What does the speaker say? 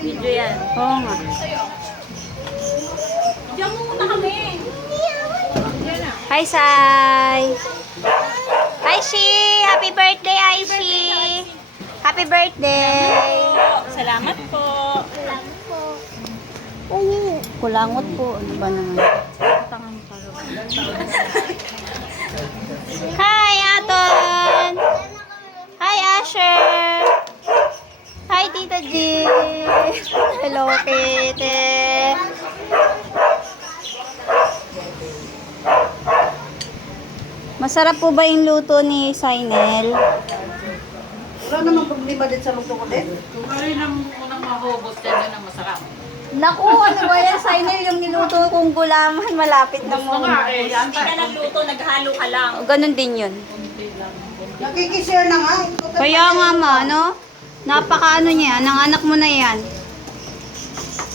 Video yan. Oo nga. Diyan mo muna kami. Hi, Sai! Hi, Shi! Happy birthday, Aishi! Happy birthday! Salamat po. Kulangot po. Ano ba naman? Hi, Aton! Hi, Asher! Hi, Tita G! Hello, Kitty! Masarap po ba yung luto ni Sainel? Wala namang problema din sa luto ko din. Kung kayo nang unang mahubos, yan ang masarap. Naku, ano ba yan, Sainel? Yung niluto kong gulaman, malapit na mo. Hindi ka nagluto, naghalo ka lang. Ganon din yun. Nakikishare na nga. Kaya nga ma, no? Napaka ano niya, ng anak mo na yan.